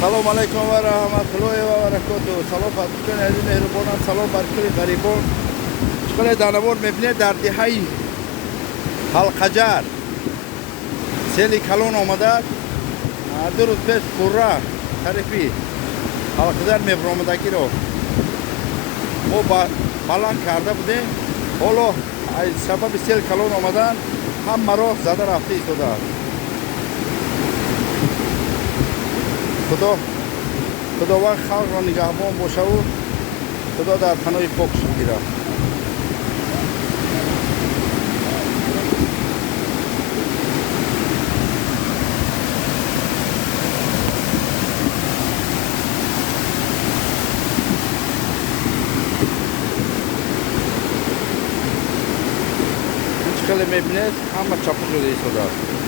салом алайкум ва раҳматуллоҳи ва баракатуҳ. Салом ба дӯстони азизи меҳрубонам, салом бар кӯли ғарибон. Ишқали данавор мебинед дар диҳаи Халқаҷар сели калон омадааст. 2 рӯз пеш пурра тарафи Халқаҷар мебаромадагиро мо баланд карда будем. ҳоло аз сабаби сел калон омадан ҳамаро зада рафта истодааст. خداوند خلق را نگهبان باشه و خدا در پناه پاکش بگیره. هیچ خیلی میبینید همه چپو شده ایستاده است.